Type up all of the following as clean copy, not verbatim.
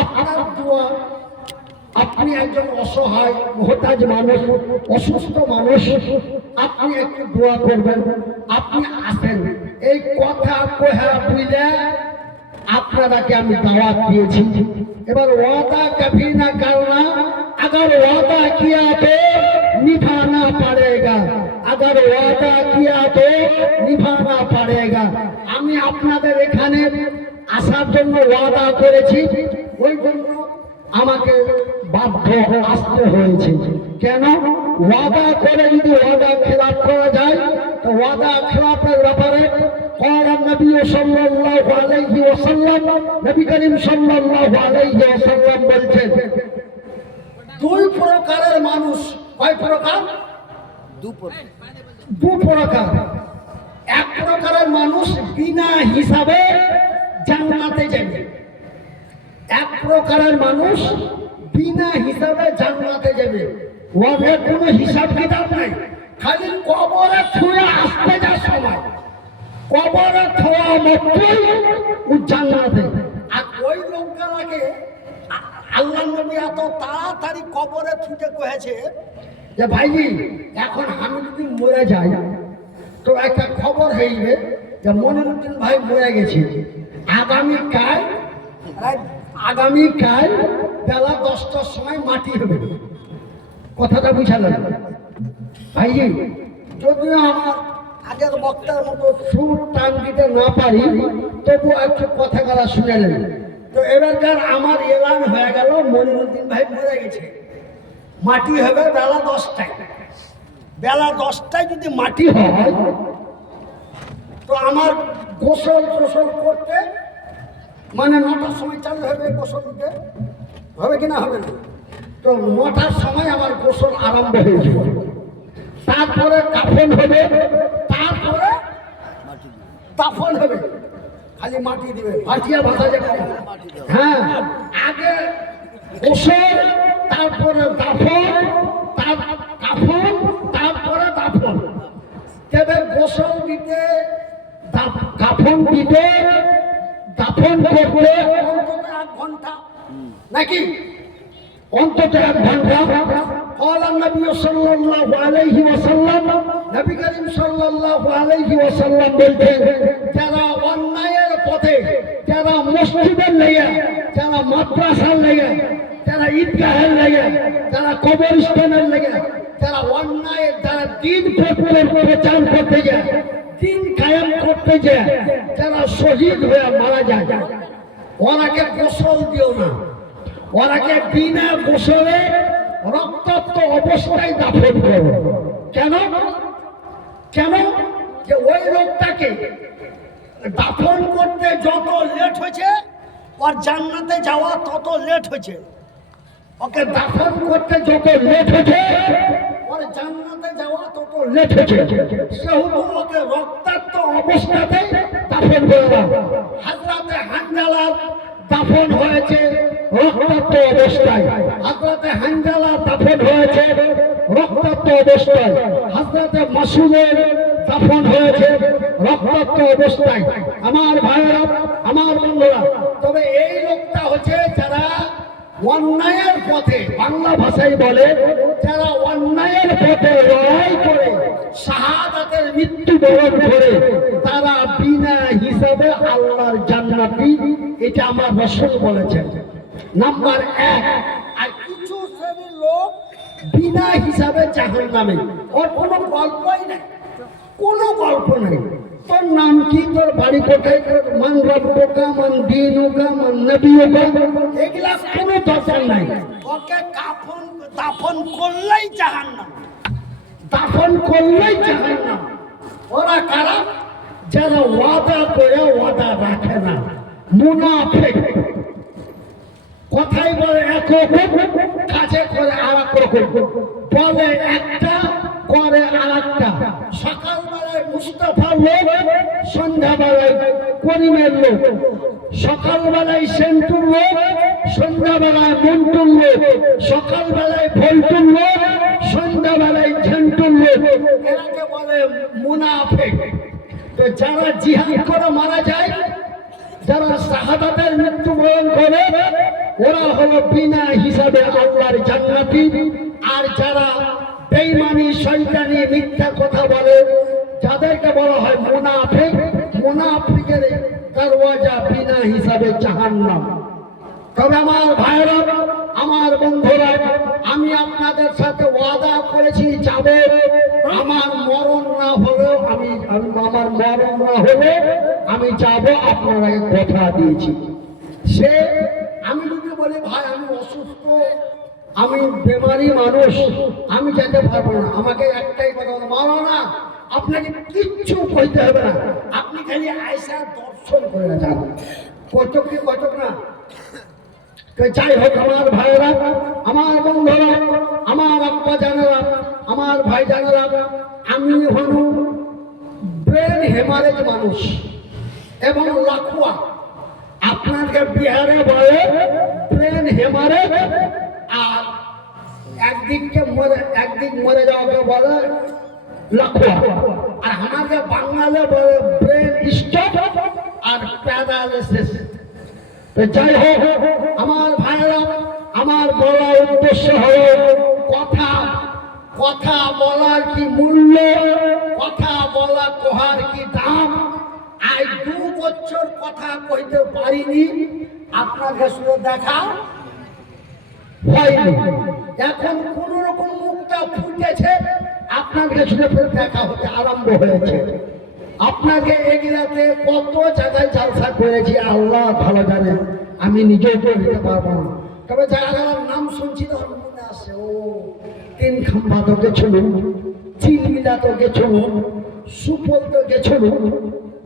আপনার দোয়া, আপনি একজন অসহায় মুহতাজ মানুষ, অসুস্থ মানুষ, আপনি একটু দোয়া করবেন, আপনি আসেন। এই কথা কোহা বুঝলে আপনারাকে আমি দাওয়াত দিয়েছি। এবার ওয়াদা কभी না करना, अगर वादा किया तो निभाना पड़ेगा, अगर वादा किया तो निभाना पड़ेगा। আমি আপনাদের এখানে আসার জন্য ওয়াদা করেছি, ওই জন্য আমাকে বাধ্য আসতে হয়েছে। কেন? ওয়াদা করে যদি ওয়াদা খেলাপ করা যায় তো ওয়াদা খেলাপের ব্যাপারে নবী সাল্লাল্লাহু আলাইহি ওয়াসাল্লাম, নবী করিম সাল্লাল্লাহু আলাইহি ওয়াসাল্লাম বলছেন, দুই প্রকারের মানুষ। কয় প্রকার? দু প্রকার। এক প্রকারের মানুষ বিনা হিসাবে জান্নাতে যাবে, এক প্রকারের মানুষ বিনা হিসাবে জান্নাতে যাবে। ওদের কোনো হিসাব কিতাব নাই, খালি কবরে ছুঁয়ে আসতে যা সময়, কবরে ছোঁয়া মাত্রই ও জান্নাতে। আর ওই লোকগুলোকে আল্লাহ নবী এত তাড়াতাড়ি কবরে ছুটে কয়েছে যে ভাইজি এখন আমি যদি মরে যাই তো একটা খবর হইবে যে মনিরুদ্দিন ভাই মরে গেছে, আগামীকাল বেলা 10টার সময় মাটি হবে। কথাটা বুঝালেন ভাইজি? যদিও আমার আগের বক্তার মতো সুর টান দিতে না পারি, তবু একটু কথা গলা শুনেলেন। তো এবারকার আমার এলান হয়ে গেল মনিরুদ্দিন ভাই মরে গেছে, মাটি হবে বেলা 10টায়। বেলা 10টায় যদি মাটি হয় তো আমার গোসল টোসল করতে মানে 9টার সময় চালু হবে, গোসল দিতে হবে কিনা হবে না? তো 9টার সময় আমার গোসল আরম্ভ হয়ে যাবে, তারপরে কাফন হবে, তারপরে দাফন হবে। খালি মাটি দিবে, ভাটিয়া ভাষা যাবে। হ্যাঁ, আগে গোসল, তারপরে দাফন, কাফন, তারপরে দাফন। তবে গোসল দিতে, কাফন দিতে, দাফন করতে অন্তত 1 ঘন্টা নাকি, অন্তত 1 ঘন্টা। قال النبي صلى الله عليه وسلم, নবী করিম সাল্লাল্লাহু আলাইহি ওয়াসাল্লাম বলতেন, যারা অন্যায়ের পথে, যারা মসজিদের লেগে, যারা মাদ্রাসার লেগে, যারা ঈদগাহের লেগে, যারা কবরস্থানের লেগে, যারা অন্যায়ের, যারা দিন প্রচার করতে যায়, দিন কায়েম করতে যায়, যারা শহীদ হয়ে মারা যায়, ওনাকে গোসল দিও না, ওনাকে বিনা গোসলে রক্তাক্ত অবস্থায় দাফন করো। কেন? কেন? যে ওই লোকটাকে দাফন করতে যত লেট হয়েছে, ওর জান্নাতে যাওয়া তত লেট হয়েছে। ওকে দাফন করতে যত লেট হয়েছে, ওর জান্নাতে যাওয়া তত লেট হয়েছে। সেহেতু ওকে রক্তাক্ত অবস্থাতেই দাফন করলাম। হযরতে হানজালার দাফন হয়েছে রক্তাক্ত অবস্থায়, হযরতে হানজালা দাফন হয়েছে রক্তাক্ত অবস্থায়, হযরতে মাসুদের দাফন হয়েছে রক্তাক্ত অবস্থায়। আমার ভাইরা, আমার বন্ধুরা, তবে এই লোকটা হচ্ছে যারা অন্যায়ের পথে, বাংলা ভাষায় বলে, যারা অন্যায়ের পথে লড়াই করে শাহাদাতের মৃত্যুবরণ করে, তারা বিনা হিসাবে আল্লাহর জান্নাতি। এটা আমার রাসূল বলেছেন। নাম্বার 1। আর কিছু শ্রেণীর লোক বিনা হিসাবে জাহান্নামে। ওর কোনো গল্পই নাই, কোনো গল্প নেই। তোর নাম কি, তোর বাড়ি কোথায়, মান রব্বুকা, মান দীনুকা, মান নবিয়ুকা, এগুলা কোনো দরকার নাই। ওকে দাফন করলেই জাহান্নাম, দাফন করলেই জাহান্নাম। ওরা কারা? যারা ওয়াদা করে ওয়াদা রাখে না, মুনাফিক। কথাই বলে এক রকম, কাজে করে আর এক রকম, বলে একটা করে আর একটা। সকালবেলায় মুস্তাফার লোক, সন্ধ্যাবেলায় করিমের লোক, সকালবেলায় সেন্টুর লোক, সন্ধ্যাবেলায় মন্টুর লোক, সকালবেলায় ভল্টুর লোক, সন্ধ্যাবেলায় ঝেন্টুর লোক। এরাকে বলে মুনাফিক। তো যারা জিহাদ করে মারা যায়, যারা শাহাদাতের মৃত্যুবরণ করে, ওরা হলো বিনা হিসাবে আল্লাহর জান্নাতি। আর যারা বেঈমানি শয়তানি মিথ্যা কথা বলে, যাদেরকে বলা হয় মুনাফিক, মুনাফিকের দরওয়াজা বিনা হিসাবে জাহান্নাম। তবে আমার ভাইরা, আমার বন্ধুরা, আমি আপনাদের সাথে ওয়াদা করেছি যাব। আমার মরণ না হলেও আমার মরণ না হলে আমি যাব, আপনারা কথা দিয়েছি। সে আমি যদি বলি ভাই আমি অসুস্থ, আমি বেমারি মানুষ, আমি যেতে পারবো না, আমাকে একটাই কথা বলো, মানো না, আপনাকে কিচ্ছু কইতে হবে না, আপনি খালি আয়সা দর্শন করে যান। কতক কি কতক না। যাই হোক আমার ভাইরা, আমার বন্ধুরা, আমার আব্বা জানেরা, আমার ভাই জানেরা, আমি হল ব্রেন হেমারেজ মানুষ এবং লাখুয়া। আপনাকে বিহারে বলে ব্রেন হেমারেজ, আর একদিক মরে যাওয়াকে বলে লাখুয়া। আর আমাকে বাংলাতে বলে ব্রেন স্ট্রোক আর প্যারালাইসিস। যাই হোক আমার ভাইরা, আমার বলার উদ্দেশ্য হল কথা বলার কি মূল্য, কথা বলা কোহার কি দাম। আজ 2 বছর কথা কইতে পারিনি, আপনাকে শুনে দেখা হয়নি। এখন কোন রকম মুখটা ফুটেছে, আপনাকে শুনে দেখা হতে আরম্ভ হয়েছে। আপনাকে এগুলাতে কত জায়গায় জালসা করেছি আল্লাহ ভালো জানে, আমি নিজেও বলতে পারবো না। তবে জায়গার নাম শুনছি তখন মনে আসে, ও 3 খাম্বা তো গেছিল, চিলমিলা তো গেছিল, সুফল তো গেছিল,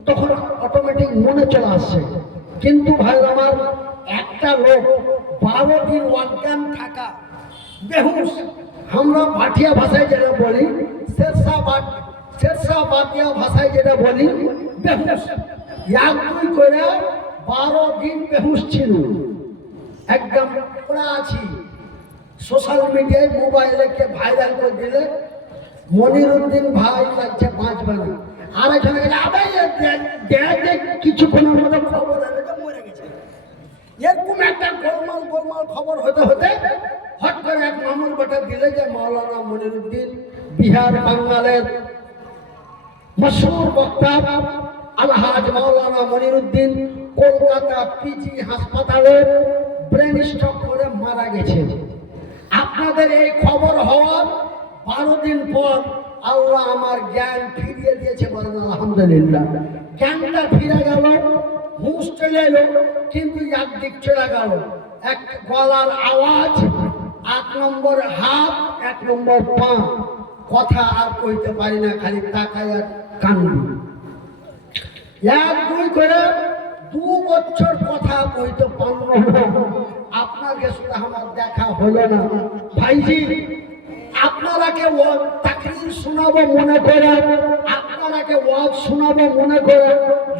তখন অটোমেটিক মনে চলে আসছে। কিন্তু ভাই আমার, একটা লোক 12 দিন অজ্ঞান থাকা, বেহুশ, আমরা ভাটিয়া ভাষায় যেটা বলি, শেরশাহ বাতিয়া ভাষায় যেটা বলি বেহুশ, 1-2 করে 12 দিন বেহুশ ছিল। একদম পড়া আছি, সোশ্যাল মিডিয়ায় মোবাইলে কে ভাইরাল করে দিলে মনিরুদ্দিন ভাই লাগছে 5 বানা, আর এখানে কিছুক্ষণের মধ্যে খবর মরে গেছে। এরকম একটা গোলমাল খবর হতে হতে হট করে এক মামুর বেটা দিলে যে মাওলানা মনিরুদ্দিন, বিহার বাঙ্গালের মশহুর বক্তা আলহাজ মাওলানা মনিরুদ্দিন কলকাতা পিজি হাসপাতালে ব্রেন স্ট্রোক করে মারা গেছে। আপনাদের এই খবর হওয়ার 12 দিন পর আল্লাহ আমার জ্ঞান ফিরিয়ে দিয়েছে, বলেন আলহামদুলিল্লাহ। জ্ঞানটা ফিরে গেল, হুঁশ চলে এলো, কিন্তু একদিক চলে গেল, এক গলার আওয়াজ, 8 নম্বর হাত, 1 নম্বর পা, কথা আর কইতে পারি না, খালি তাকাই আর কান্দি। 1-2 করে 2 বছর কথা কইতে পারল না। আপনাকে শুধু আমার দেখা হলো না ভাইজি। আপনারাকে তাকরীর শোনাবো মনে করে, আপনারাকে ওয়াজ শোনাবো মনে করে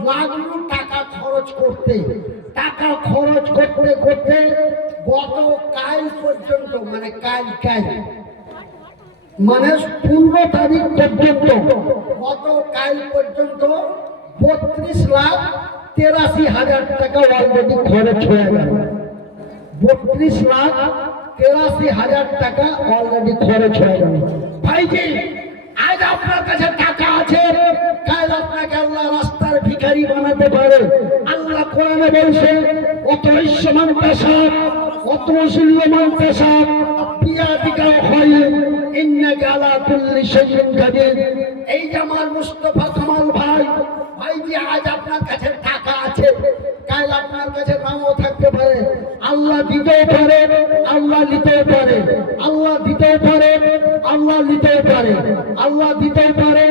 লাগলো টাকা খরচ করতে গত কাল পর্যন্ত, মানে কাল 15 তারিখ পর্যন্ত, গত কাল পর্যন্ত 32,83,000 টাকা অলরেডি খরচ হয়ে গেল। 32,83,000 টাকা অলরেডি খরচ হয়ে গেল। ভাইজি, আজ আপনার কাছে টাকা আছে, কাল আপনাকে আল্লাহ রাস্তার ভিখারি বানাতে পারে। আল্লাহ কোরআনে বলছে, অত ইসমান পেশা, অত মুসলিমান পেশা বিয়াদিকা হয় ইন্নাকা আলা কুল্লি শাইইন কাদির। এই যে আমার মুস্তাফা কামাল ভাইজি, আজ আপনার কাছে টাকা আছে, কাল আপনার কাছে নামও থাকতে পারে। আল্লাহ দিতেও পারে, আল্লাহ নিতেও পারে, আল্লাহ দিতেও পারে, আল্লাহ নিতেও পারে, আল্লাহ দিতেও পারে,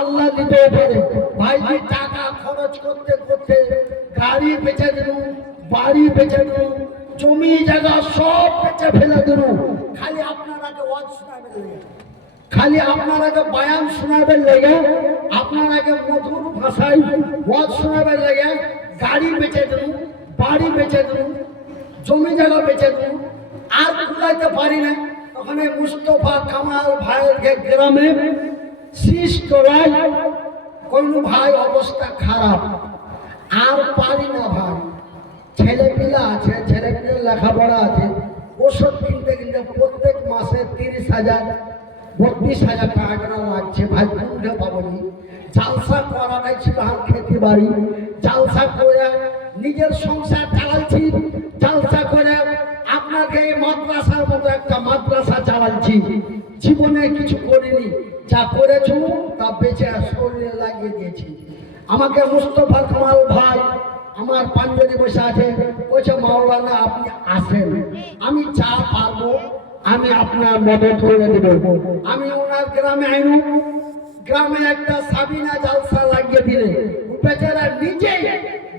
আল্লাহ নিতেও পারে। ভাইজি, টাকা খরচ করতে করতে গাড়ি বেচে দিল, বাড়ি বেচে দিল, জমি জায়গা সব বেচে ফেলে দিল, খালি আপনারাকে ওয়াজ শোনাবেন লেগে, খালি আপনারাকে বয়ান শোনাবেন লেগে, আপনারাকে মধুর ভাষায় ওয়াজ শোনাবেন লেগে গাড়ি বেচে দিল, বাড়ি বেচে দিল, জমি জায়গা বেচে দিল, আর কুলাইতে পারি না। ওখানে মুস্তফা কামাল ভাইয়ের গ্রামে শীষ তোলায় কোন ভাই অবস্থা খারাপ, আর পারি না ভাই, ছেলেপিলা আছে, ছেলেপিলা লেখাপড়া আছে, ওষুধ কিনতে কিনতে প্রত্যেক মাসে 30,000 32,000 টাকা করে লাগছে। ভাই কোনটা পাবনি? জালসা করাটাই ছিল আমার খেতে বাড়ি, জালসা করে নিজের সংসার চালাচ্ছি, জালসা করে আপনাকে এই মাদ্রাসার মতো একটা মাদ্রাসা চালাচ্ছি। জীবনে কিছু করিনি, যা করেছো তা বেঁচে শরীরে লাগিয়ে দিয়েছি। আমাকে মুস্তফা কামাল ভাই আমার পাঞ্জাবি বসে আছে, বলছে মাওলানা আপনি আসেন, আমি যা পারবো আমি আপনার মদত করে দেব। আমি ওনার গ্রামে আইনু, গ্রামে একটা সাবিনা জালসা লাগিয়ে দিলে বেচারা নিজে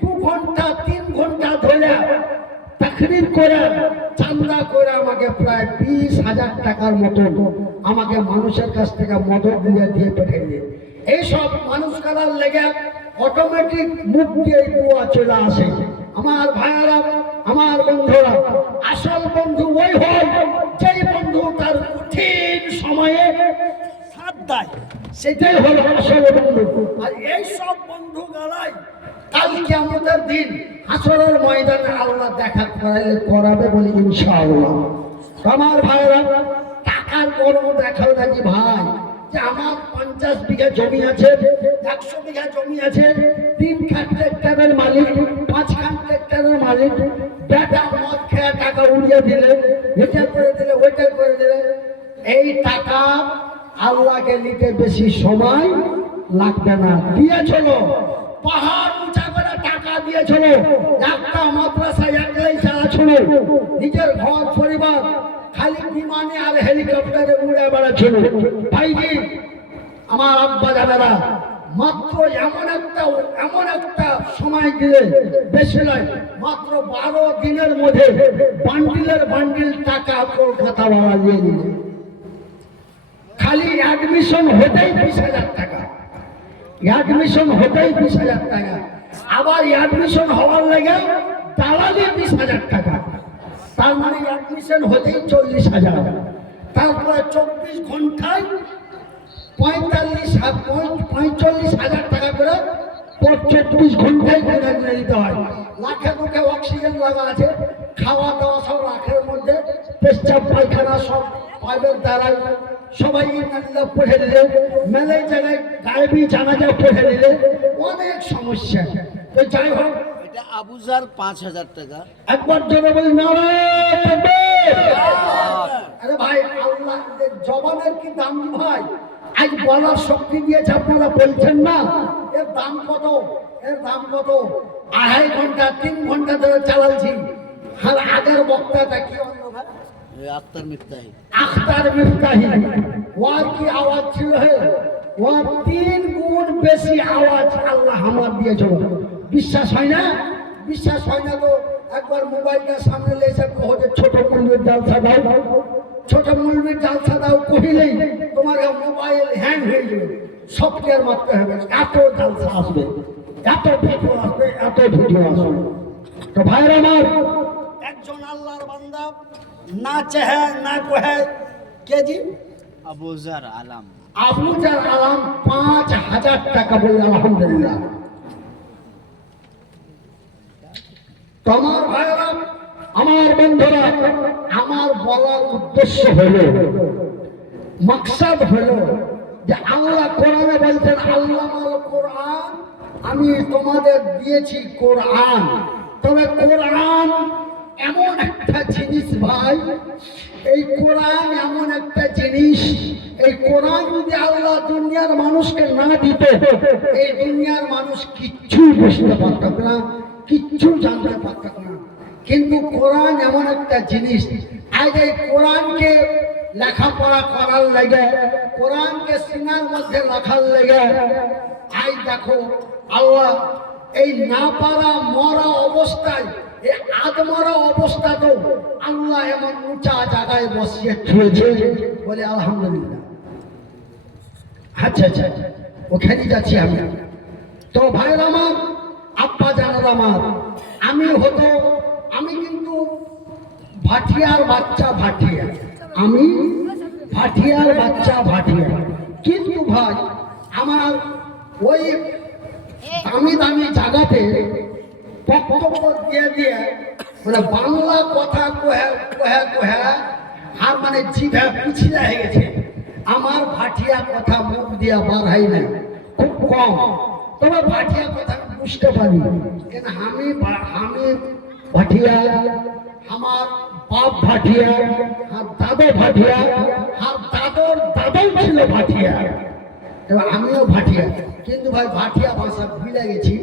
2 ঘন্টা 3 ঘন্টা ধরে তাকরির করে চান্দা করে আমাকে প্রায় 20,000 টাকার মতো আমাকে মানুষের কাছ থেকে মদত দিয়ে পাঠিয়ে দিয়ে। এইসব মানুষ করার লেগে অটোমেটিক মুখ দিয়ে কুয়া চলে আসে। আমার ভাইয়েরা, আমার বন্ধুরা, আসল বন্ধু ওই হয় যেই বন্ধু তার কঠিন সময়ে সাথ দেয়, সেটাই হলো আসল বন্ধু। আর এই সব বন্ধু গালাই কাল কিয়ামতের দিন হাসরের ময়দানে আল্লাহ দেখা করাবে বলে ইনশাআল্লাহ। আমার ভাইয়েরা, টাকার গর্ব দেখাও নাকি ভাই যে আমার 50 বিঘা জমি আছে, 100 বিঘা জমি আছে, 3 খান ট্রাক্টরের মালিক, 5 খান ট্রাক্টরের মালিক, বেটা মদ খেয়ে টাকা উড়িয়ে দিলে, এটা করে দিলে, ওইটা করে দিলে। এই টাকা আল্লাহকে নিতে বেশি সময় লাগবে না। দিয়েছিল পাহাড় উঁচা করে টাকা দিয়েছিল, একটা মাদ্রাসা একলাই চালাচ্ছিল, নিজের ঘর পরিবার খালি বিমানে আর হেলিকপ্টারে উড়ে বেড়াচ্ছিল। ভাইজি আমার আব্বা দাদারা মাত্র এমন একটা সময় দিলে, বেশি নয়, মাত্র 12 দিনের মধ্যে বান্ডিল টাকা কলকাতা ভাড়া দিয়ে দিলে। খালি অ্যাডমিশন হতেই 20,000 টাকা, অ্যাডমিশন হতেই 20,000 টাকা, আবার অ্যাডমিশন হওয়ার লেগে দালালি 20,000 টাকা, তার মানে অ্যাডমিশন হতেই 40,000। তারপরে 24 ঘন্টায় 45,000 টাকা করে 24 ঘন্টায় করে দিতে হয়। লাখে মুখে অক্সিজেন লাগা আছে, খাওয়া দাওয়া সব লাখের মধ্যে, পেশাব পায়খানা সব পাইপের দ্বারা সবাই পড়ে দিলে, মেলে জায়গায় গায়েবী জানাজা পড়ে দিলে, অনেক সমস্যা। তো যাই হোক, এটা আবুজার 5,000 টাকা। একবার জোরে বলি নারায়ে তাকবীর। আরে ভাই, আল্লাহ জবানের কি দাম ভাই? আজ বলার শক্তি দিয়েছে, আপনারা বলছেন না এর দাম কত, এর দাম কত। 2.5 ঘন্টা 3 ঘন্টা ধরে চালাচ্ছি। আর আগের বক্তাটা কি হলো ভাই? আখতার মিফতাহি। আখতার মিফতাহি, ওর কি আওয়াজ ছিল হে? ওর 3 গুণ বেশি আওয়াজ আল্লাহ আমার দিয়েছিল। বিশ্বাস হয় না? বিশ্বাস হয় না তো একবার মোবাইলটা সামনে লেসে কহতে ছোট মৌলবীর জালসা দাও, ছোট মৌলবীর জালসা দাও কহিলেই তোমার মোবাইল হ্যাং হয়ে যাবে, সফটওয়্যার মারতে হবে, এত জালসা আসবে, এত ভিডিও আসবে, এত ভিডিও আসবে। তো ভাইরা আমার, একজন আল্লাহর বান্দা না চাহে না কহে, কে জি? আবুজার আলম। আবুজার আলম 5,000 টাকা বলে আলহামদুলিল্লাহ। তোমার ভাইরা, আমার বন্ধুরা, আমার বলার উদ্দেশ্য হলো, মাকসাদ হলো যে আল্লাহ কোরআনে বলছেন, আল্লাহ কোরআন, আমি তোমাদের দিয়েছি কোরআন। তবে কোরআন এমন একটা জিনিস ভাই, এই কোরআন এমন একটা জিনিস, এই কোরআন যদি আল্লাহ দুনিয়ার মানুষকে না দিত, এই দুনিয়ার মানুষ কিচ্ছু বুঝতে পারত না, কিচ্ছু জানতে পারত না। কিন্তু কোরআন এমন একটা জিনিস, আজ এই কোরআনকে লেখাপড়া করার লেগে, কোরআনকে সিনার মধ্যে রাখার লেগে, আজ দেখো আল্লাহ এই না পারা মরা অবস্থায়, এই আদমরা অবস্থাতেও আল্লাহ এমন উঁচা জায়গায় বসিয়ে ছুঁয়েছে বলে আলহামদুলিল্লাহ। আচ্ছা আচ্ছা, ওখানে যাচ্ছি আমি। তো ভাইয়ের আমার, আব্বা জানার আমার, আমি কিন্তু ভাটিয়ার বাচ্চা ভাটিয়া, আমি ভাটিয়ার বাচ্চা ভাটিয়া। কিন্তু ভাই আমার ওই দামি দামি জায়গাতে বক্তব্য দিয়ে দিয়ে মানে বাংলা কথা কহে কহে কহে আর মানে জিভে পিছিয়ে হয়ে গেছে। আমার ভাটিয়া কথা মুখ দিয়া বার হয় না, খুব কম। তবে ভাটিয়া কথা আমি বুঝতে পারি, কেন আমি ভাটিয়া, আমার বাপ ভাটিয়া, আর দাদু ভাটিয়া, আর দাদুর দাদাও ছিল ভাটিয়া, এবার আমিও ভাটিয়া। কিন্তু ভাই ভাটিয়া ভাষা ভুলে গেছি।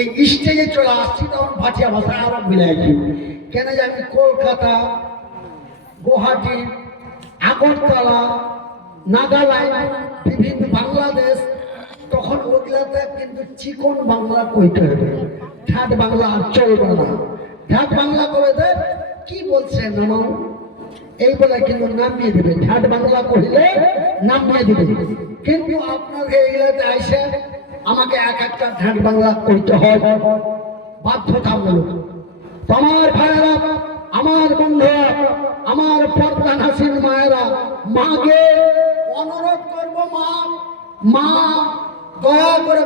এই স্টেজে চলে আসছি তখন ভাটিয়া ভাষা আরো ভুলে গেছি। কেন যে আমি কলকাতা, গুয়াহাটি, আগরতলা, নাগাল্যান্ড, বিভিন্ন বাংলাদেশ, তখন ওগুলাতে কিন্তু চিকন বাংলা কইতে হবে, ঠাট বাংলা আর চলবে না। ঠাট বাংলা করে দে কি বলছেন আমার এই বলে কিন্তু নামিয়ে দেবে, ঠাট বাংলা কহিলে নামিয়ে দেবে। কিন্তু আপনাকে এইগুলাতে আইসে আমাকে এক একটা ঠাট বাংলা কইতে হয়, বাধ্যতামূলক। তোমার ভাইয়েরা, আমার বন্ধুরা, আমার পর্দান হাসিন মায়েরা, মাকে অনুরোধ করবো, মা দয়া করে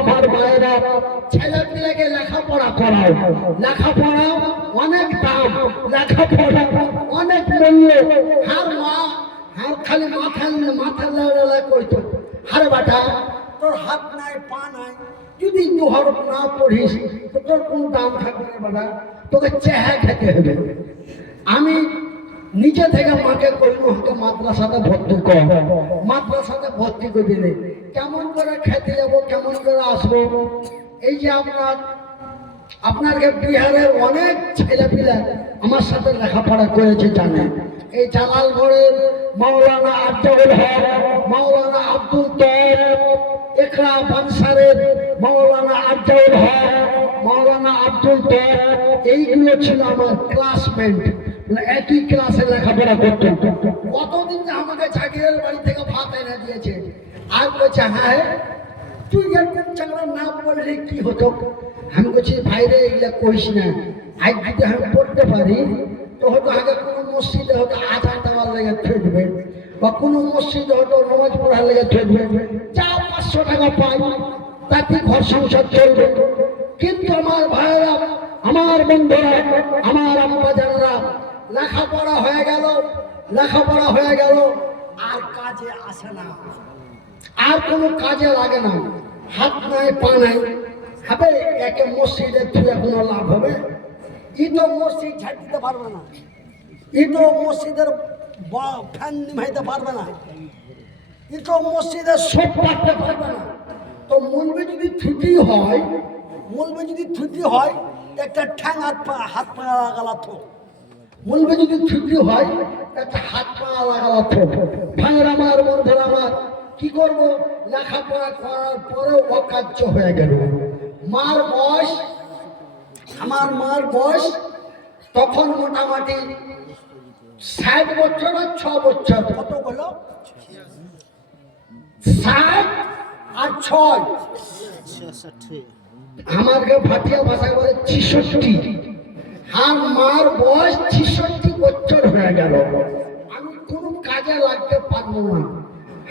আমার মায়েরা ছেলে পিলেকে লেখাপড়া করাও। লেখাপড়া অনেক দাম, লেখাপড়া অনেক মূল্য। হার মা হার খালি মাথা লেওয়া করতো, হারে বাটা তোর হাত নাই পা নাই, যদি দু হরফ না পড়িস তো তোর কোন দাম থাকবে না বাবা, তোকে চেহা খেতে হবে। আমি নিজে থেকে মাকে কইলো হয়তো মাদ্রাসাতে ভর্তি কর, মাদ্রাসাতে ভর্তি করে দিলে কেমন করে খেতে যাবো, কেমন করে আসবো। এই যে আপনাকে বিহারের অনেক ছেলেপিলা আমার সাথে লেখাপড়া করেছে জানেন। এই জালালগড়ের মাওলানা আব্দুল হক, মাওলানা আব্দুল তৈব, একরা বানসারের মাওলানা আব্দুল হক, মাওলানা আব্দুল তৈব, এইগুলো ছিল আমার ক্লাসমেট, একই ক্লাসে লেখাপড়া করতো। কতদিন যে আমাকে জাগিরের বাড়ি থেকে ভাত এনে দিয়েছে। আর বলছে হ্যাঁ তুই এরকম চাংড়া না পড়লে কি হতো। আমি বলছি ভাইরে এগুলা কইস না, আজ যদি আমি পড়তে পারি তো হয়তো আগে কোনো মসজিদে হয়তো আজান দেওয়ার লেগে থাকবে, বা কোনো মসজিদে হয়তো নামাজ পড়ার লেগে থাকবে, যা 500 টাকা পাই তাতে ঘর সংসার চলবে। কিন্তু আমার ভাইয়েরা, আমার বন্ধুরা, আমার আম্মা জানেরা, লেখাপড়া হয়ে গেল, লেখাপড়া হয়ে গেল, আর কাজে আসে না, আর কোনো কাজে লাগে না। হাত নাই পা নাই, হবে একে মসজিদে থুয়ে কোনো লাভ হবে? ই তো মসজিদ ঝাড় দিতে পারবে না, ই তো মসজিদের ফ্যান নিভাইতে পারবে না, ই তো মসজিদের সব পাঠতে পারবে না। তো মূলবে যদি ছুটি হয়, মূলবে যদি ছুটি হয় একটা ঠ্যাং হাত পা লাগালাতো, মূলবে যদি ছুটি হয় একটা হাত পা লাগালাতো। ভাইয়ের আমার, বন্ধুরা আমার, কি করব? লেখাপড়া করার পরেও অকার্য হয়ে গেল। মার বয়স, আমার মার বয়স তখন মোটামুটি 60 বছর আর 6 বছর। কত বলো? 60 আর 6, আমাকে ভাটিয়া ভাষায় বলে 66। আর মার বয়স 66 বছর হয়ে গেল। আমি কোনো কাজে লাগতে পারবো না।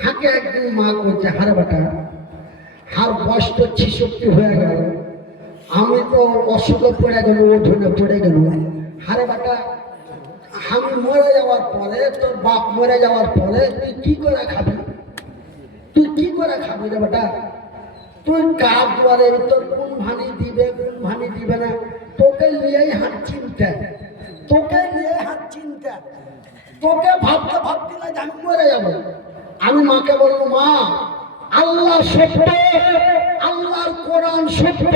হাতে একদিন মা করছে হারে বেটা, আর বয়স তো 66 হয়ে গেল, আমি তো অসুখে পড়ে গেল, ওঠনে পড়ে গেল। হারে বেটা, আমি মরে যাওয়ার পরে, তোর বাপ মরে যাওয়ার পরে তুই কি করে খাবি? তুই কি করে খাবি রে বেটা? তুই কার দুয়ারে তোর কোন ভানি দিবে, কোন ভানি দিবে না, তোকে নিয়েই হাত চিন্তা, তোকে নিয়ে হাত চিন্তা, তোকে ভাবতে ভাবতে না যে আমি মরে যাবো। আমি মাকে বলবো, মা আল্লাহ সত্য, আল্লাহর কোরআন সত্য,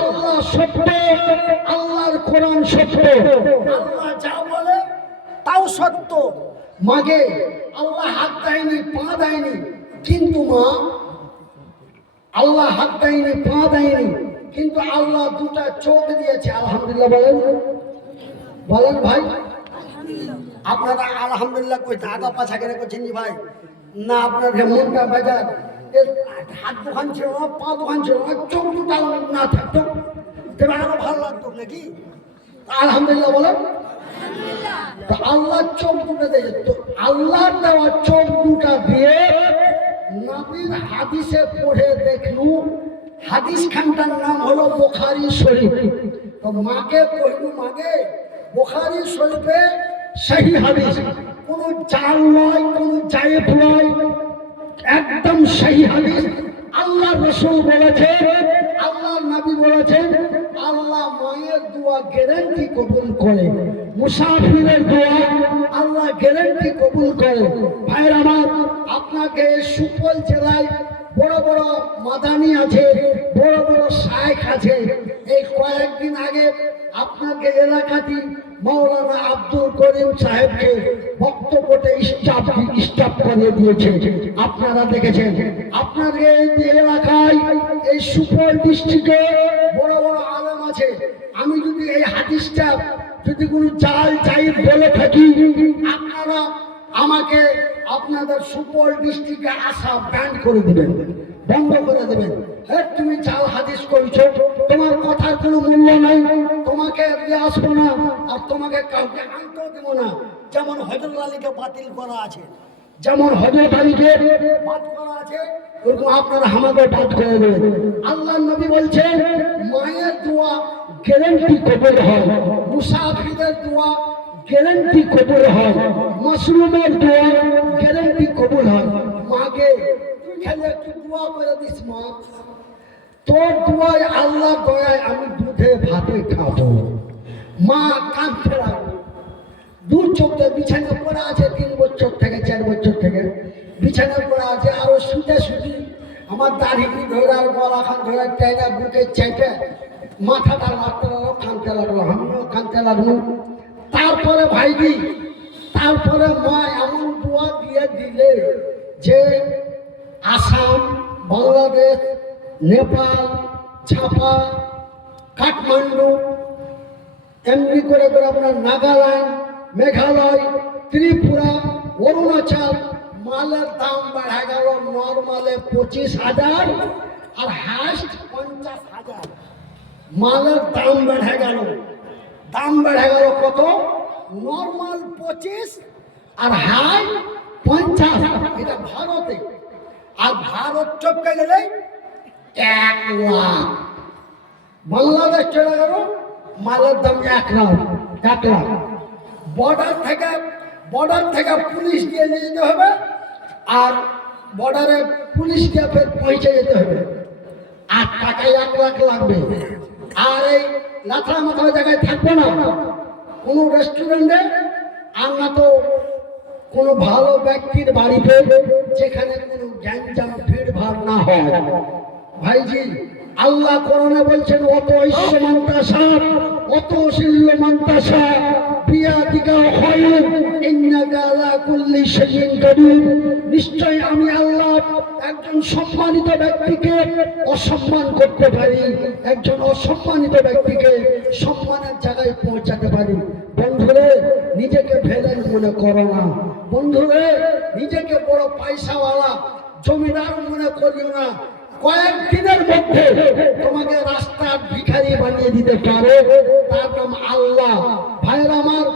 আল্লাহ সত্য, আল্লাহর কোরআন সত্য, আল্লাহ যা বলে তাও সত্য। মাকে আল্লাহ হাত দেয়নি, পা দেয়নি, কিন্তু মা আল্লাহ হাত দেয়নি, পা দেয়নি, কিন্তু আল্লাহ দুটা চোখ দিয়েছে। আলহামদুলিল্লাহ বলেন, বলেন ভাই। আপনারা আলহামদুলিল্লাহ কই আগা পাছা করে করছেন ভাই না? আপনার মনটা বাজার, হাত দোকান ছিল না, পা দোকান ছিল না, চোখ দুটা না থাকতো তবে আরো ভালো লাগতো নাকি? আলহামদুলিল্লাহ বলেন। তো আল্লাহ চোখ দুটো দিয়েছে, তো আল্লাহ দেওয়া চোখ দুটা দিয়ে নবীর হাদিসে পড়ে দেখলু, হাদিস খানটার নাম হলো বুখারী শরীফ। তো মাকে কহিনু মাগে বুখারী শরীফে সহি হাদিস, কোনো জাল নয়, কোনো জায়েফ নয়, একদম সহি হাদিস। আল্লাহ রাসূল বলেছেন, আল্লাহর নবী বলেছেন, আল্লাহ মায়ের দোয়া গ্যারান্টি কবুল করে, মুসাফিরের দোয়া আল্লাহ গ্যারান্টি কবুল করে। ভাইরা আমার, আপনাকে সুপল জেলায় বড় বড় মাদানি আছে, বড় বড় শায়েখ আছে। এই কয়েকদিন আগে আপনাকে এলাকাটি মৌলানা আব্দুল করিম সাহেবকে বক্তব্যতে স্টপ করিয়ে দিয়েছে, আপনারা দেখেছেন। আপনাদের এই এলাকায় এই সুপল ডিস্ট্রিক্টে বড় বড় আলেম আছে। আমি যদি এই হাদিসটা যদি কোনো জাল জায়েদ বলে থাকি, আপনারা আমাকে আপনাদের সুপল ডিস্ট্রিক্টে আসা ব্যান করে দিবেন, বন্ধ করে দেবেন। হ্যাঁ, তুমি জাল হাদিস করছো, তোমার কথার কোনো মূল্য নাই, তোমাকে দিয়ে আসবো না, আর তোমাকে কাউকে আনতেও দেবো না। যেমন হযরত আলীকে বাতিল করা আছে, যেমন হযরত আলীকে বাদ করা আছে, ওরকম আপনারা আমাকে বাদ করে দেবেন। আল্লাহ নবী বলছেন, মায়ের দোয়া গ্যারান্টি কবুল হয়, মুসাফিরের দোয়া গ্যারান্টি কবুল হয়, মাশরুমের দোয়া গ্যারান্টি কবুল হয়। মাকে তুই খালি একটু দোয়া করে দিস, মা তোর দোয়ায় আল্লাহ দয়ায় আমি দুধে ভাতে খাবো। মা কাঁদতে লাগলো, দু চোখে বিছানা পড়া আছে, 3 বছর থেকে 4 বছর থেকে বিছানা পড়া আছে। আরো শুতে শুধু আমার দাড়ি ধরে আর গলা খান ধরে টেনে বুকে চেপে মাথাটা লাগতে লাগলো, কাঁদতে লাগলো, আমিও কাঁদতে লাগলো। তারপরে ভাইজি, তারপরে মা এমন দোয়া দিয়ে দিলে যে আসাম, বাংলাদেশ, নেপাল, ছাপা, কাঠমান্ডু, এমনি করে করে আপনার নাগাল্যান্ড, মেঘালয়, ত্রিপুরা, অরুণাচল, মালের দাম বাড়া গেল নর্মালে 25,000 আর হাইস্ট 50,000। মালের দাম বেড়ে গেল, দাম বেড়ে গেল কত? নর্মাল 25 আর হাই 50। এটা ভারতে। আর ভারত চপকে গেলে 1 লাখ। বাংলাদেশ চলে গেল, মালের দাম 1 লাখ। বর্ডার থেকে পুলিশ দিয়ে নিয়ে যেতে হবে, আর বর্ডারে পুলিশ দিয়ে ফের পৌঁছে যেতে হবে, আর টাকায় 1 লাখ লাগবে। আর এই লাথা মাথা জায়গায় থাকবে না কোনো রেস্টুরেন্টে, আর না তো কোনো ভালো ব্যক্তির বাড়িতে, যেখানে কোনো গ্যাঞ্জাম ভিড় ভাড় না হয়। ভাইজি, আল্লাহ কোরআনে বলছেন, অত ঐশ্বমান্তাসা অত শিল্যমান্তাসা বিয়াদিকা খায়র ইন্নাকা আলা কুল্লি শাইইন কাদির। নিশ্চয় আমি আল্লাহ একজন সম্মানিত ব্যক্তিকে অসম্মান করতে পারি, একজন অসম্মানিত ব্যক্তিকে সম্মানের জায়গায় পৌঁছাতে পারি। বন্ধুরে, নিজেকে ভেলেন মনে করো না। বন্ধুরে, নিজেকে বড় পয়সাওয়ালা জমিদার মনে করিও না। কয়েকদিনের মধ্যে তোমাকে রাস্তার ভিখারি বানিয়ে দিতে পারে, তার নাম আল্লাহ। ভাইরা আমার,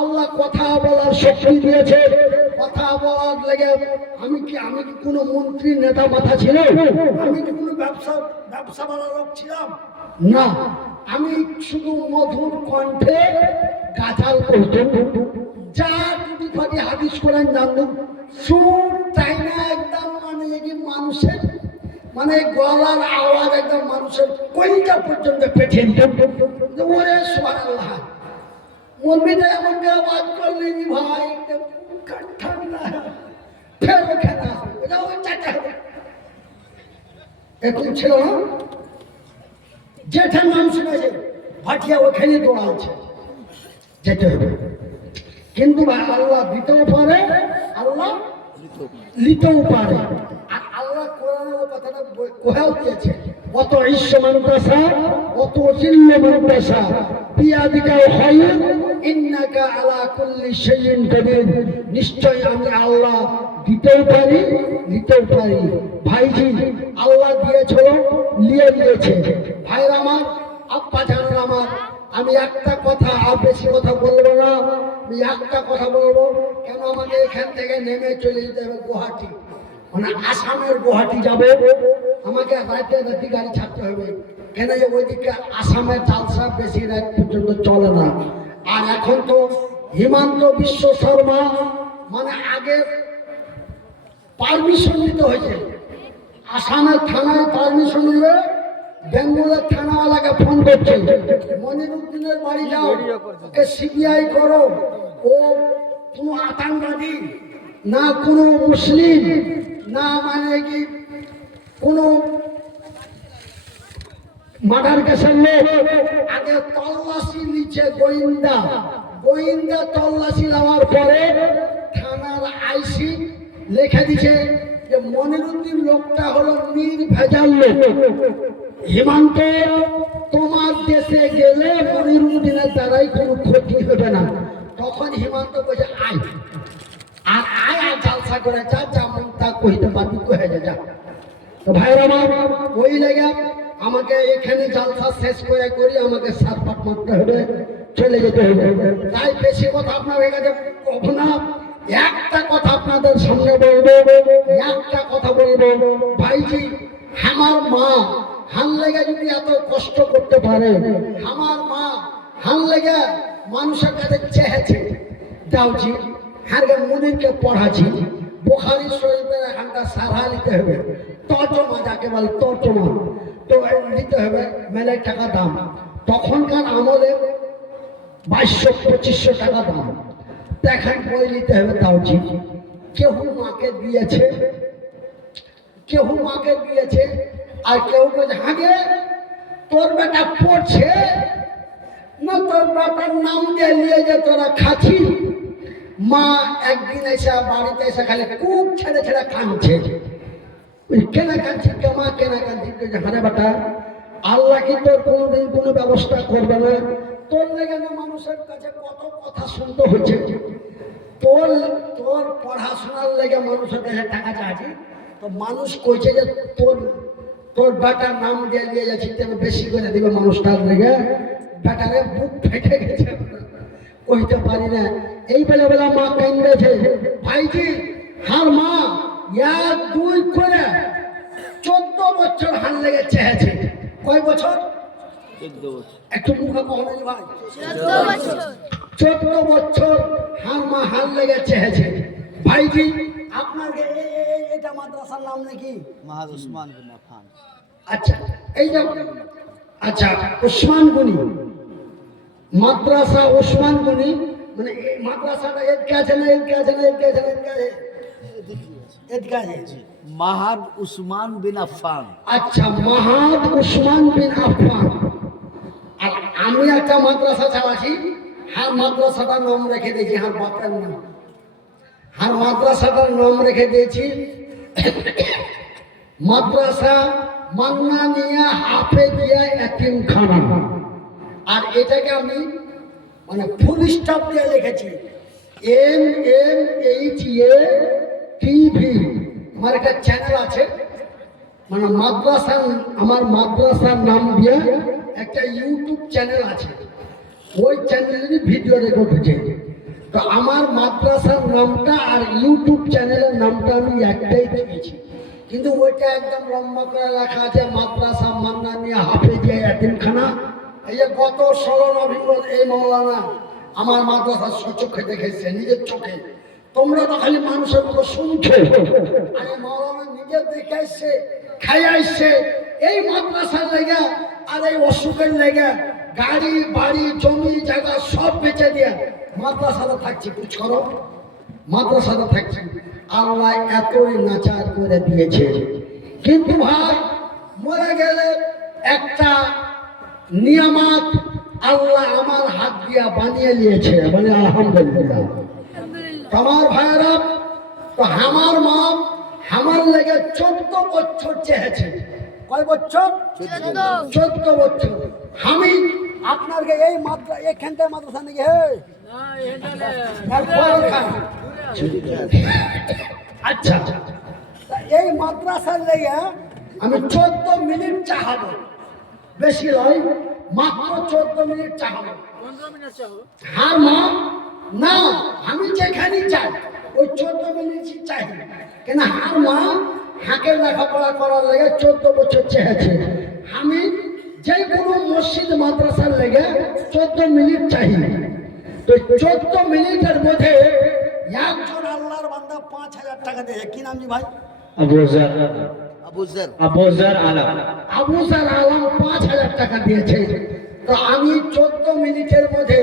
আল্লাহ কথা বলার শক্তি দিয়েছে। কথা বলার লেগে আমি কি কোনো মন্ত্রী নেতা মাথা ছিল? আমি কি কোনো ব্যবসাওয়ালা লোক ছিলাম? না, আমি শুধু মধুর কণ্ঠে গাজাল করতাম, যা টুটি ফাটি হাদিস কোরআন জানতাম, সুর তাই না একদম, মানে কি মানুষের মানে গলার আওয়াজ একদম মানুষের কলিজা পর্যন্ত পেঠিয়ে দিতাম। ওরে সুবহানাল্লাহ, মলবিটা এমন করে আওয়াজ করলেন ভাই, ঠান্ডা ফের ওখানে এখন ছিল না, যেটার নাম শুনেছে ভাটিয়া ওখানে দৌড়া আছে, যেতে হবে। কিন্তু ভাই আল্লাহ দিতেও পারে, আল্লাহ লিতেও পারে। আর আল্লাহ কোরআনে ও কথাটা কোথাও দিয়েছে, অত ঈশ্বমান্তাসা অত জিল্লমান্তাসা বিয়াদিকা খায়র ইন্নাকা আলা কুল্লি শাইইন কাদির। নিশ্চয় আমি আল্লাহ দিতেও পারি, নিতেও পারি। ভাইজি, আল্লাহ দিয়েছিল, নিয়ে নিয়েছে। ভাইরা আমার, আব্বা জানেন আমার, আমি একটা কথা, আর বেশি কথা বলবো না, আমি একটা কথা বলবো। কেন আমাকে এখান থেকে নেমে চলে যেতে হবে গুয়াহাটি, মানে আসামের গুয়াহাটি যাবে, আমাকে রাতে গাড়ি ছাড়তে হবে। কেন যে ওইদিকে আসামের জালসা বেশি রাত পর্যন্ত চলে না। আর এখন তো হিমন্ত বিশ্ব শর্মা মানে আগে পারমিশন নিতে হয়েছে, আসামের থানায় পারমিশন নিয়ে বেঙ্গলের থানাওয়ালাকে ফোন করছে, মনিরুদ্দিনের বাড়ি যাও, ওকে সিবিআই করো, ও কোনো আতঙ্কবাদী না, কোনো মুসলিম না, মানে কি কোনো মার্ডার কেসের লোক। আগে তল্লাশি নিচ্ছে গোয়েন্দা, গোয়েন্দা তল্লাশি নেওয়ার পরে থানার আইসি লিখে দিছে যে মনিরুদ্দিন লোকটা হলো নির্ভেজাল লোক, হিমন্ত তোমার দেশে গেলে মনিরুদ্দিনের দ্বারাই কোনো ক্ষতি হবে না। তখন হিমন্ত বলছে আয়, আর আয় আর জালসা করে যা, যেমন তা কইতে পারবি কহে যা। তো ভাইরা আমার ওই লেগে আমাকে এখানে জালসা শেষ করে করি আমাকে 7 মারতে হবে, চলে যেতে হবে। তাই বেশি কথা আপনার কাছে কব না, একটা কথা আপনাদের সামনে বলবো, একটা কথা বলবো। ভাইজি, আমার মা হান লেগে যদি এত কষ্ট করতে পারে, আমার মা হান লেগে মানুষের কাছে চেয়েছে দাওজি, হ্যাঁ মুদিরকে পড়াচ্ছি, বুখারী শরীফের এখানটা সারহা নিতে হবে, তর্জমা যাকে বলে তর্জমা, তো নিতে হবে মেলায় টাকা দাম। তখনকার আমলে 2200-2500 টাকা দাম। দেখেন বই নিতে হবে দাওজি। কেউ মাকে দিয়েছে, কেউ মাকে দিয়েছে, আর কেউ বলছে হাগে তোর বেটা পড়ছে না, তোর বেটার নাম দিয়ে নিয়ে যে তোরা খাচ্ছি। মা একদিন এসে বাড়িতে এসে খালি খুব ছেড়ে ছেড়ে কাঁদছে। কেনা কাঁদছি কেমা, কেনা কাঁদছি? হারে বেটা, আল্লাহ কি তোর কোনোদিন কোনো ব্যবস্থা করবে না? তোর লেগে না মানুষের কাছে কত কথা শুনতে হচ্ছে, তোর তোর পড়াশোনার লেগে মানুষের কাছে টাকা চাচ্ছি, তো মানুষ কইছে যে তোর তোর বেটার নাম দিয়ে নিয়ে যাচ্ছি, তেমন বেশি করে দিবে মানুষটার লেগে। বেটারে বুক ফেটে গেছে, কইতে পারি না। এই বেলা বেলা মা কান্দেছে। ভাইজি, হার মা 1-2 করে 14 বছর হাল লেগে চেয়েছে। কয় বছর? 14 বছর। একটু মুখে কখনো ভাই 14 বছর হার মা হাল লেগে চেয়েছে। ভাইজি, আপনার এটা মাদ্রাসার নাম নাকি? মাহাদ উসমান বিন আফফান। আচ্ছা, এই যে আচ্ছা ওসমান গনি মাদ্রাসা, ওসমান গনি মানে এই মাদ্রাসাটা এদিকে আছে না, এদিকে আছে না, এদিকে আছে না, এদিকে আছে? মাহাদ উসমান বিন আফফান। আচ্ছা, মাহাদ উসমান বিন আফফান। আর আমি একটা মাদ্রাসা চালাচ্ছি, হ্যাঁ মাদ্রাসাটার নাম রেখে দিয়েছি, হ্যাঁ বাপের নাম, হ্যাঁ মাদ্রাসাটার নাম রেখে দিয়েছি মাদ্রাসা মান্নানিয়া হাফেজিয়া এতিমখানা। আর এটাকে আমি মানে ফুল স্টপ দিয়ে লিখেছি MMHA TV। আমার একটা চ্যানেল আছে, মানে মাদ্রাসা, আমার মাদ্রাসার নাম দিয়ে একটা ইউটিউব চ্যানেল আছে, ওই চ্যানেলেরই ভিডিও রেকর্ড হচ্ছে। তো আমার মাদ্রাসার নামটা আর ইউটিউব চ্যানেলের নামটা আমি একটাই দিয়েছি, কিন্তু ওইটা একদম লম্বা করে লেখা আছে মাদ্রাসা মান্নানিয়া হাফেজিয়া এতিমখানা। এই যে গত 16 নভেম্বর এই মৌলানা আমার মাদ্রাসা সচক্ষে দেখেছে, নিজের চোখে। তোমরা তো খালি মানুষের মতো শুনছো, আর এই মৌলানা নিজে দেখে আসছে, খাই আসছে এই মাদ্রাসার লেগে আর এই অসুখের লেগে গাড়ি বাড়ি জমি জায়গা সব বেচে দিয়ে মাদ্রাসাতে থাকছি। বুঝ করো, মাদ্রাসাতে থাকছি। আল্লাহ এতই নাচার করে দিয়েছে, কিন্তু ভাই মরে গেলে একটা নিয়ামত আল্লাহ আমার হাত দিয়া বানিয়ে নিয়েছে, মানে আলহামদুলিল্লাহ। আমার ভাইয়েরা, তো আমার মা আমার লেগে 14 বছর চেয়েছে। কয় বছর? 14 বছর। আমি আপনাকে এই মাদ্রাসা এখানটায় মাদ্রাসা নাকি? আচ্ছা, এই মাদ্রাসার লেগে আমি 14 মিনিট চাহাবো, বেশি নয়, মাত্র 14 মিনিট চাহাবো। হ্যাঁ মা, না আমি যেখানে চাই ওই 14 মিনিট চাই, কেন হার মা হাঁকে লেখাপড়া করার লেগে 14 বছর চেয়েছে। আমি যে কোনো মসজিদ মাদ্রাসার লেগে 14 মিনিট চাহিদা। তো 14 মিনিটের মধ্যে একজন আল্লাহর বান্দা 5000 টাকা দিয়ে, কি নাম জি ভাই? আবুজার আবুজার আলম 5000 টাকা দিয়েছে। তো আমি 14 মিনিটের মধ্যে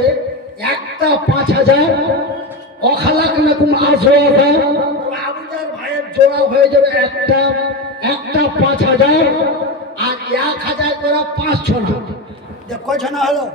একটা 5000 অখালাক রকম আজওয়াজা আবুজার ভাইয়ের জোড়া হয়ে যাবে একটা 5000 আর 1000 করে 5 ছনা। কয় ছনা হলো?